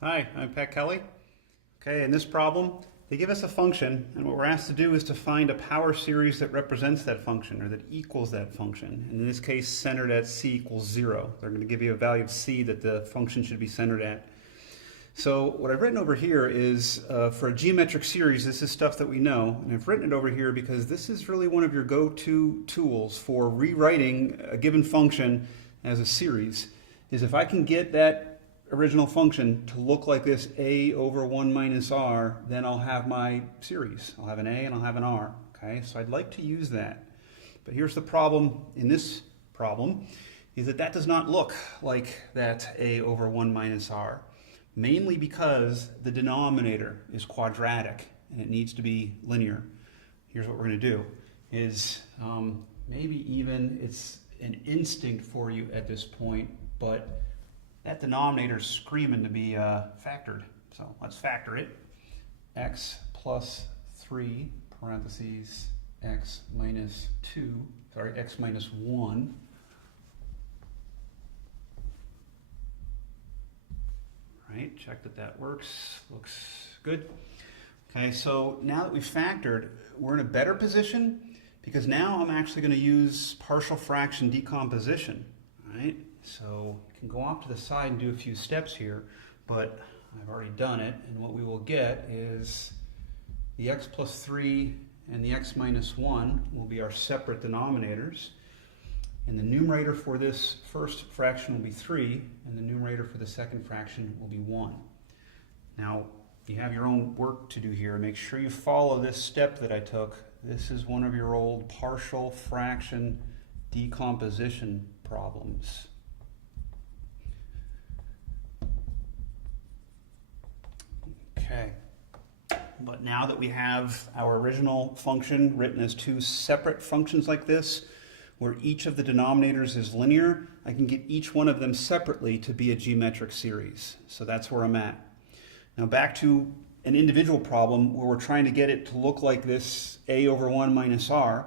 Hi, I'm Pat Kelly. Okay, in this problem, they give us a function, and what we're asked to do is to find a power series that represents that function, or that equals that function. And in this case, centered at c equals 0. They're going to give you a value of c that the function should be centered at. So what I've written over here is, for a geometric series, this is stuff that we know, and I've written it over here because this is really one of your go-to tools for rewriting a given function as a series, is if I can get that original function to look like this a over 1 minus r, then I'll have my series. I'll have an a and I'll have an r. Okay, so I'd like to use that. But here's the problem in this problem, is that that does not look like that a over 1 minus r, mainly because the denominator is quadratic and it needs to be linear. Here's what we're going to do, is maybe even it's an instinct for you at this point, but that denominator is screaming to be factored. So let's factor it. X plus 3 parentheses x minus 2, sorry, x minus 1. Right, check that that works. Looks good. Okay, so now that we've factored, we're in a better position because now I'm actually going to use partial fraction decomposition. Right? So you can go off to the side and do a few steps here, but I've already done it, and what we will get is the x plus 3 and the x minus 1 will be our separate denominators, and the numerator for this first fraction will be 3, and the numerator for the second fraction will be 1. Now, you have your own work to do here. Make sure you follow this step that I took. This is one of your old partial fraction decomposition problems. Okay, but now that we have our original function written as two separate functions like this, where each of the denominators is linear, I can get each one of them separately to be a geometric series. So that's where I'm at. Now back to an individual problem where we're trying to get it to look like this a over 1 minus r.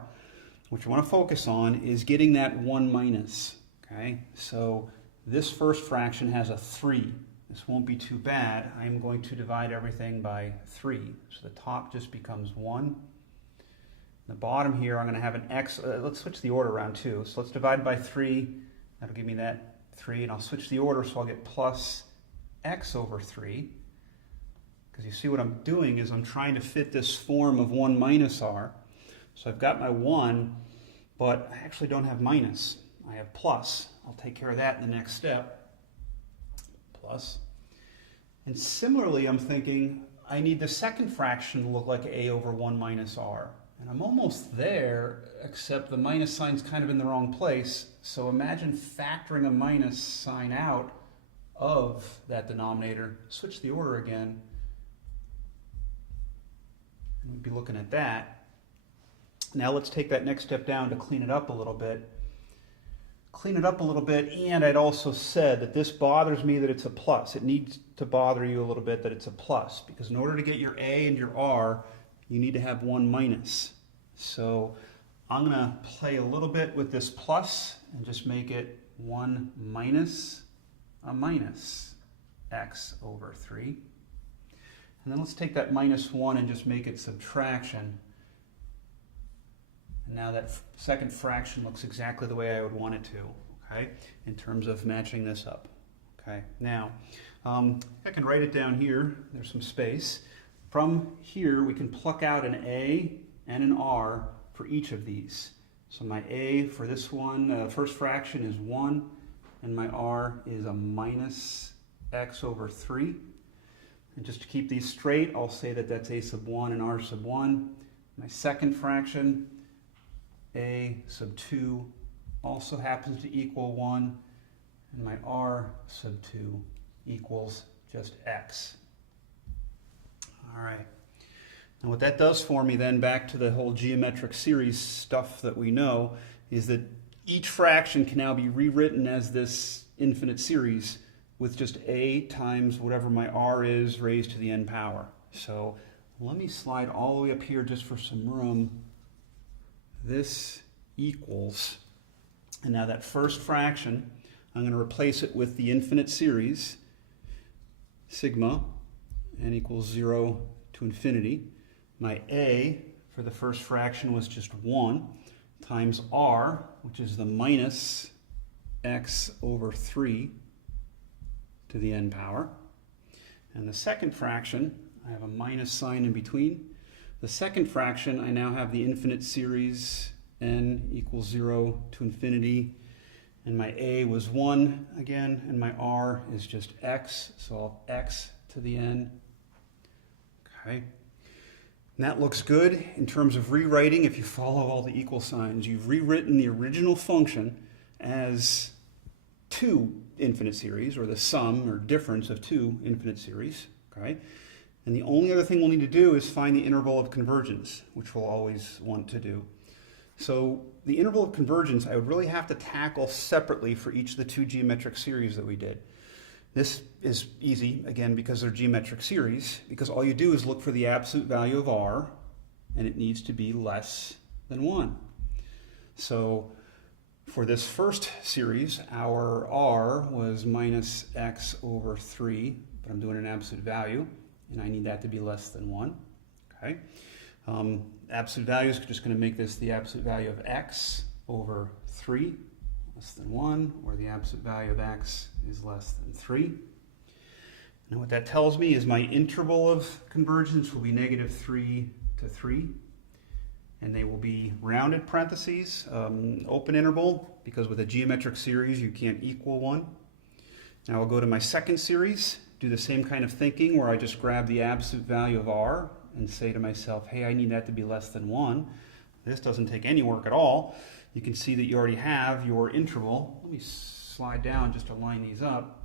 What you want to focus on is getting that 1 minus. Okay, so this first fraction has a 3. This won't be too bad. I'm going to divide everything by 3. So the top just becomes 1. The bottom here, I'm going to have an x. Let's switch the order around too. So let's divide by 3. That'll give me that 3. And I'll switch the order so I'll get plus x over 3. Because you see what I'm doing is I'm trying to fit this form of 1 minus r. So I've got my 1, but I actually don't have minus. I have plus. I'll take care of that in the next step. Plus. And similarly, I'm thinking I need the second fraction to look like a over 1 minus r. And I'm almost there, except the minus sign's kind of in the wrong place. So imagine factoring a minus sign out of that denominator. Switch the order again. And we'd be looking at that. Now let's take that next step down to clean it up a little bit. Clean it up a little bit, and I'd also said that this bothers me that it's a plus. It needs to bother you a little bit that it's a plus, because in order to get your a and your r, you need to have 1 minus. So I'm going to play a little bit with this plus and just make it 1 minus a minus x over 3. And then let's take that minus 1 and just make it subtraction. And now that second fraction looks exactly the way I would want it to, okay, in terms of matching this up. Okay, now I can write it down here. There's some space. From here, we can pluck out an a and an r for each of these. So my a for this one, first fraction is 1, and my r is a minus x over 3. And just to keep these straight, I'll say that that's a sub 1 and r sub 1. My second fraction, a sub 2, also happens to equal 1, and my r sub 2 equals just x. All right. Now what that does for me then, back to the whole geometric series stuff that we know, is that each fraction can now be rewritten as this infinite series with just a times whatever my r is raised to the n power. So let me slide all the way up here just for some room. This equals, and now that first fraction, I'm going to replace it with the infinite series. sigma n equals 0 to infinity. My a for the first fraction was just 1 times r, which is the minus x over 3 to the n power. And the second fraction, I have a minus sign in between. The second fraction, I now have the infinite series n equals 0 to infinity. And my a was 1 again, and my r is just x, so I'll have x to the n. Okay. And that looks good in terms of rewriting. If you follow all the equal signs, you've rewritten the original function as 2 infinite series, or the sum or difference of 2 infinite series. Okay. And the only other thing we'll need to do is find the interval of convergence, which we'll always want to do. So the interval of convergence, I would really have to tackle separately for each of the 2 geometric series that we did. This is easy, again, because they're geometric series, because all you do is look for the absolute value of r, and it needs to be less than 1. So for this first series, our r was minus x over 3, but I'm doing an absolute value, and I need that to be less than 1. Okay. Absolute value is just going to make this the absolute value of x over 3, less than 1, or the absolute value of x is less than 3. And what that tells me is my interval of convergence will be negative 3 to 3. And they will be rounded parentheses, open interval, because with a geometric series you can't equal 1. Now I'll go to my second series, do the same kind of thinking where I just grab the absolute value of r and say to myself, hey, I need that to be less than 1. This doesn't take any work at all. You can see that you already have your interval. Let me slide down just to line these up,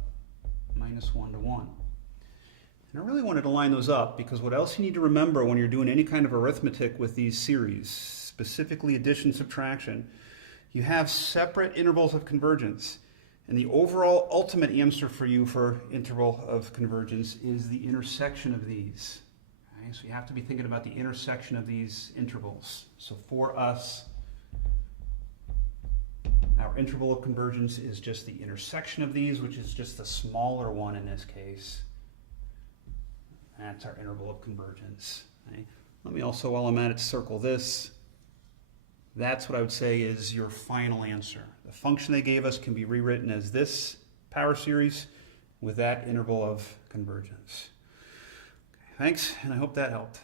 minus 1 to 1. And I really wanted to line those up because what else you need to remember when you're doing any kind of arithmetic with these series, specifically addition, subtraction, you have separate intervals of convergence. And the overall ultimate answer for you for interval of convergence is the intersection of these. Okay? So you have to be thinking about the intersection of these intervals. So for us, our interval of convergence is just the intersection of these, which is just the smaller one in this case. That's our interval of convergence. Okay? Let me also, while I'm at it, circle this. That's what I would say is your final answer. The function they gave us can be rewritten as this power series with that interval of convergence. Okay, thanks, and I hope that helped.